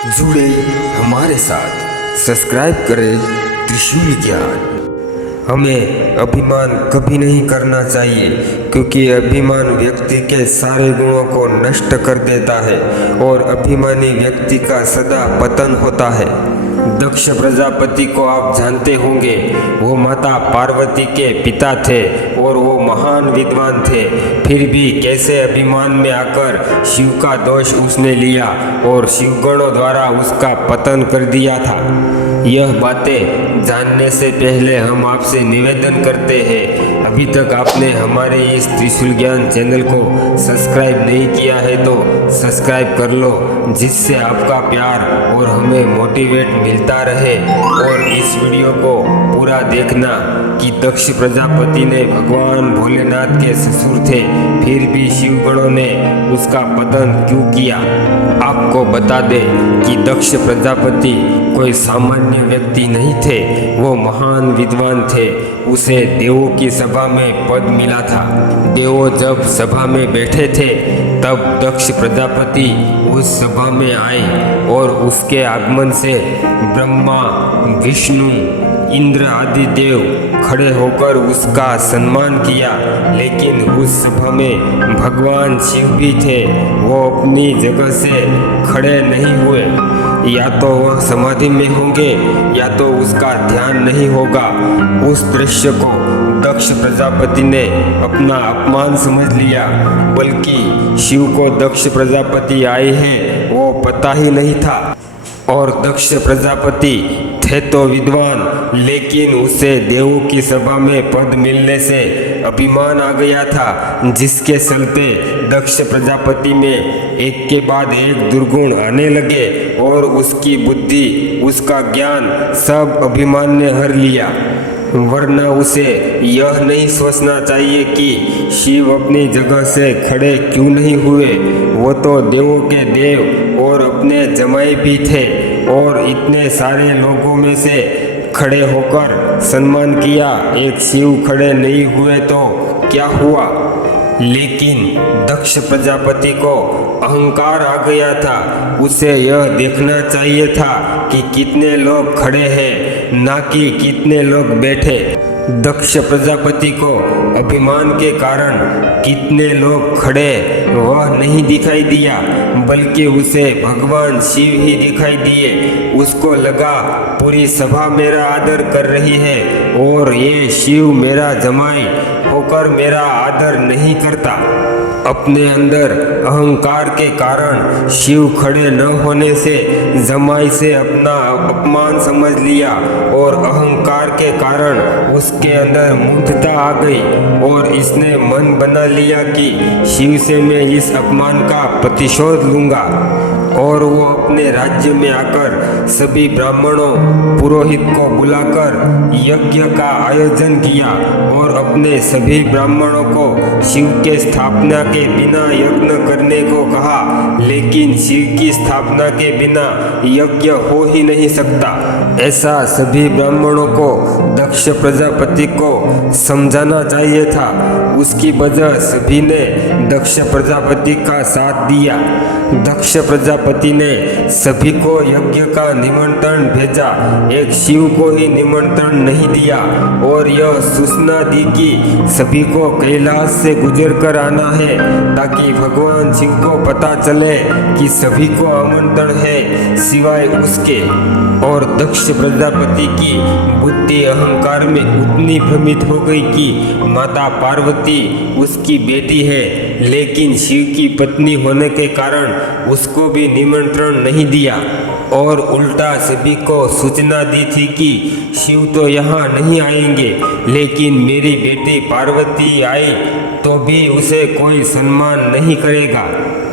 जुड़े हमारे साथ, सब्सक्राइब करें त्रिशूल ज्ञान। हमें अभिमान कभी नहीं करना चाहिए, क्योंकि अभिमान व्यक्ति के सारे गुणों को नष्ट कर देता है और अभिमानी व्यक्ति का सदा पतन होता है। दक्ष प्रजापति को आप जानते होंगे, वो माता पार्वती के पिता थे और वो महान विद्वान थे। फिर भी कैसे अभिमान में आकर शिव का दोष उसने लिया और शिवगणों द्वारा उसका पतन कर दिया था। यह बातें जानने से पहले हम आपसे निवेदन करते हैं, अभी तक आपने हमारे इस त्रिशूल ज्ञान चैनल को सब्सक्राइब नहीं किया है तो सब्सक्राइब कर लो, जिससे आपका प्यार और हमें मोटिवेट मिलता रहे। और इस वीडियो को पूरा देखना कि दक्ष प्रजापति ने भगवान भोलेनाथ के ससुर थे, फिर भी शिवगणों ने उसका पतन क्यों किया। आपको बता दें कि दक्ष प्रजापति कोई सामान्य व्यक्ति नहीं थे, वो महान विद्वान थे। उसे देवों की सभा में पद मिला था। देवों जब सभा में बैठे थे तब दक्ष प्रजापति उस सभा में आए और उसके आगमन से ब्रह्मा, विष्णु, इंद्र आदि देव खड़े होकर उसका सम्मान किया। लेकिन उस सभा में भगवान शिव भी थे, वो अपनी जगह से खड़े नहीं हुए। या तो वह समाधि में होंगे या तो उसका ध्यान नहीं होगा। उस दृश्य को दक्ष प्रजापति ने अपना अपमान समझ लिया, बल्कि शिव को दक्ष प्रजापति आए हैं वो पता ही नहीं था। और दक्ष प्रजापति थे तो विद्वान, लेकिन उसे देवों की सभा में पद मिलने से अभिमान आ गया था, जिसके चलते दक्ष प्रजापति में एक के बाद एक दुर्गुण आने लगे और उसकी बुद्धि, उसका ज्ञान सब अभिमान ने हर लिया। वरना उसे यह नहीं सोचना चाहिए कि शिव अपनी जगह से खड़े क्यों नहीं हुए। वो तो देवों के देव और अपने जमाई भी थे और इतने सारे लोगों में से खड़े होकर सम्मान किया। एक शिव खड़े नहीं हुए तो क्या हुआ। लेकिन दक्ष प्रजापति को अहंकार आ गया था। उसे यह देखना चाहिए था कि कितने लोग खड़े हैं, ना कि कितने लोग बैठे। दक्ष प्रजापति को अभिमान के कारण कितने लोग खड़े वह नहीं दिखाई दिया, बल्कि उसे भगवान शिव ही दिखाई दिए। उसको लगा पूरी सभा मेरा आदर कर रही है और ये शिव मेरा जमाई होकर मेरा आदर नहीं करता। अपने अंदर अहंकार के कारण शिव खड़े न होने से जमाई से अपना अपमान समझ लिया और अहंकार के कारण उसके अंदर मूर्खता आ गई और इसने मन बना लिया कि शिव से मैं इस अपमान का प्रतिशोध लूंगा। और वो अपने राज्य में आकर सभी ब्राह्मणों, पुरोहित को बुलाकर यज्ञ का आयोजन किया और अपने सभी ब्राह्मणों को शिव के स्थापना के बिना यज्ञ करने को कहा। लेकिन शिव की स्थापना के बिना यज्ञ हो ही नहीं सकता, ऐसा सभी ब्राह्मणों को दक्ष प्रजापति को समझाना चाहिए था। उसकी वजह सभी ने दक्ष प्रजापति का साथ दिया। दक्ष प्रजापति ने सभी को यज्ञ का निमंत्रण भेजा, एक शिव को ही निमंत्रण नहीं दिया और यह सूचना दी कि सभी को कैलाश से गुजर कर आना है, ताकि भगवान शिव को पता चले कि सभी को आमंत्रण है सिवाय उसके। और दक्ष प्रजापति की बुद्धि अहंकार में उतनी भ्रमित हो गई कि माता पार्वती उसकी बेटी है, लेकिन शिव की पत्नी होने के कारण उसको भी निमंत्रण नहीं दिया और उल्टा सभी को सूचना दी थी कि शिव तो यहाँ नहीं आएंगे, लेकिन मेरी बेटी पार्वती आई तो भी उसे कोई सम्मान नहीं करेगा।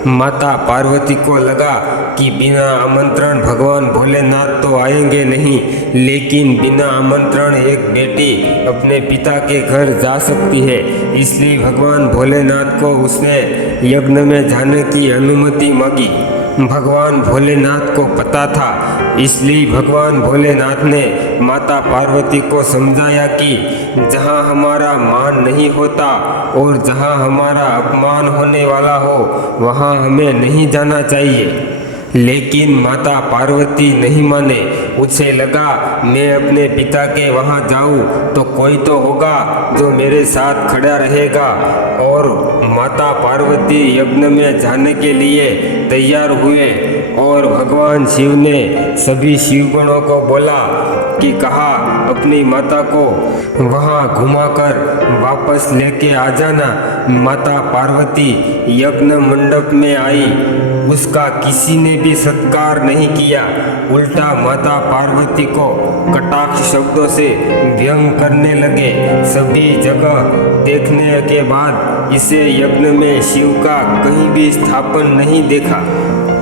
माता पार्वती को लगा कि बिना आमंत्रण भगवान भोलेनाथ तो आएंगे नहीं, लेकिन बिना आमंत्रण एक बेटी अपने पिता के घर जा सकती है। इसलिए भगवान भोलेनाथ को उसने यज्ञ में जाने की अनुमति मांगी। भगवान भोलेनाथ को पता था, इसलिए भगवान भोलेनाथ ने माता पार्वती को समझाया कि जहाँ हमारा मान नहीं होता और जहाँ हमारा अपमान होने वाला हो वहाँ हमें नहीं जाना चाहिए। लेकिन माता पार्वती नहीं माने। उसे लगा मैं अपने पिता के वहाँ जाऊँ तो कोई तो होगा जो मेरे साथ खड़ा रहेगा। और माता पार्वती यज्ञ में जाने के लिए तैयार हुए और भगवान शिव ने सभी शिवगणों को बोला कि कहा अपनी माता को वहाँ घुमाकर वापस लेके आ जाना। माता पार्वती यज्ञ मंडप में आई, उसका किसी ने भी सत्कार नहीं किया। उल्टा माता पार्वती को कटाक्ष शब्दों से व्यंग करने लगे। सभी जगह देखने के बाद इसे यज्ञ में शिव का कहीं भी स्थापन नहीं देखा।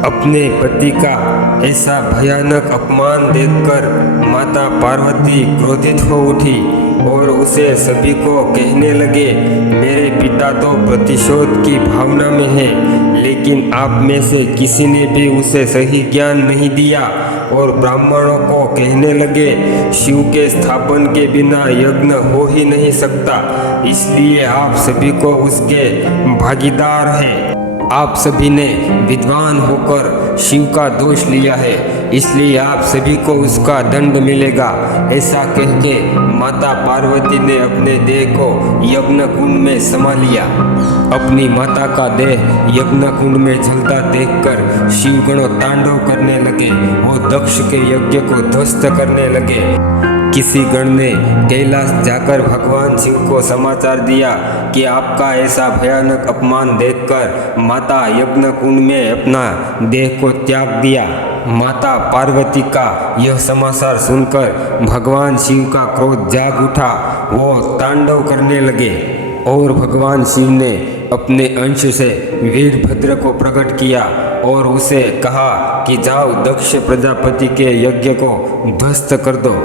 अपने पति का ऐसा भयानक अपमान देखकर माता पार्वती क्रोधित हो उठी और उसे सभी को कहने लगे, मेरे पिता तो प्रतिशोध की भावना में है, लेकिन आप में से किसी ने भी उसे सही ज्ञान नहीं दिया। और ब्राह्मणों को कहने लगे, शिव के स्थापन के बिना यज्ञ हो ही नहीं सकता, इसलिए आप सभी को उसके भागीदार हैं। आप सभी ने विद्वान होकर शिव का दोष लिया है, इसलिए आप सभी को उसका दंड मिलेगा। ऐसा कह के माता पार्वती ने अपने देह को यज्ञ कुंड में समा लिया। अपनी माता का देह यज्ञ कुंड में जलता देखकर शिवगणों तांडव करने लगे। वो दक्ष के यज्ञ को ध्वस्त करने लगे। किसी गण ने कैलाश जाकर भगवान शिव को समाचार दिया कि आपका ऐसा भयानक अपमान देखकर माता यज्ञ कुंड में अपना देह को त्याग दिया। माता पार्वती का यह समाचार सुनकर भगवान शिव का क्रोध जाग उठा। वो तांडव करने लगे और भगवान शिव ने अपने अंश से वीरभद्र को प्रकट किया और उसे कहा कि जाओ दक्ष प्रजापति के यज्ञ को ध्वस्त कर दो।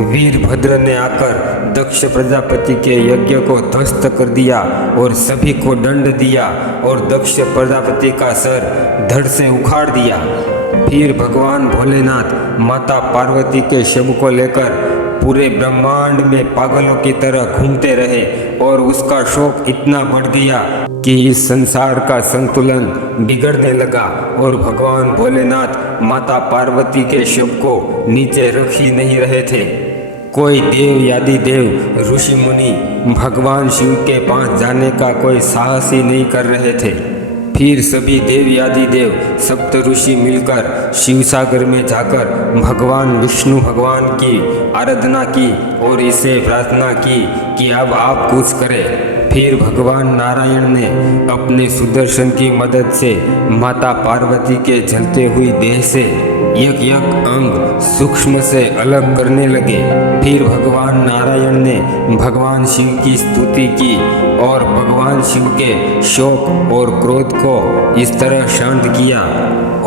वीरभद्र ने आकर दक्ष प्रजापति के यज्ञ को ध्वस्त कर दिया और सभी को दंड दिया और दक्ष प्रजापति का सर धड़ से उखाड़ दिया। फिर भगवान भोलेनाथ माता पार्वती के शव को लेकर पूरे ब्रह्मांड में पागलों की तरह घूमते रहे और उसका शोक इतना बढ़ गया कि इस संसार का संतुलन बिगड़ने लगा और भगवान भोलेनाथ माता पार्वती के शव को नीचे रख ही नहीं रहे थे। कोई देव यादि देव ऋषि मुनि भगवान शिव के पास जाने का कोई साहस ही नहीं कर रहे थे। फिर सभी देव यादि देव सप्त ऋषि मिलकर शिव सागर में जाकर भगवान विष्णु भगवान की आराधना की और इसे प्रार्थना की कि अब आप कुछ करें। फिर भगवान नारायण ने अपने सुदर्शन की मदद से माता पार्वती के जलते हुई देह से एक एक अंग सूक्ष्म से अलग करने लगे। फिर भगवान नारायण ने भगवान शिव की स्तुति की और भगवान शिव के शोक और क्रोध को इस तरह शांत किया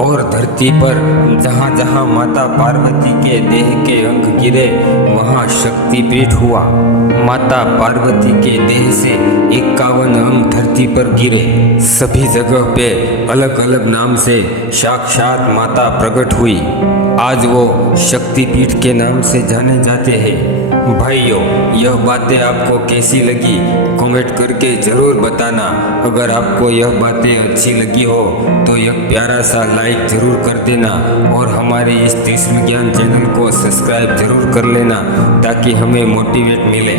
और धरती पर जहाँ जहाँ माता पार्वती के देह के अंग गिरे वहाँ शक्तिपीठ हुआ। माता पार्वती के देह से 51 अंग धरती पर गिरे। सभी जगह पे अलग अलग नाम से साक्षात माता प्रकट हुई। आज वो शक्तिपीठ के नाम से जाने जाते हैं। भाइयों, यह बातें आपको कैसी लगी कमेंट करके ज़रूर बताना। अगर आपको यह बातें अच्छी लगी हो तो एक प्यारा सा लाइक ज़रूर कर देना और हमारे इस त्रिशूल ज्ञान चैनल को सब्सक्राइब ज़रूर कर लेना ताकि हमें मोटिवेट मिले।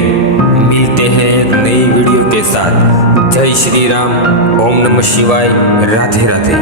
मिलते हैं एक नई वीडियो के साथ। जय श्री राम, ओम नमः शिवाय, राधे राधे।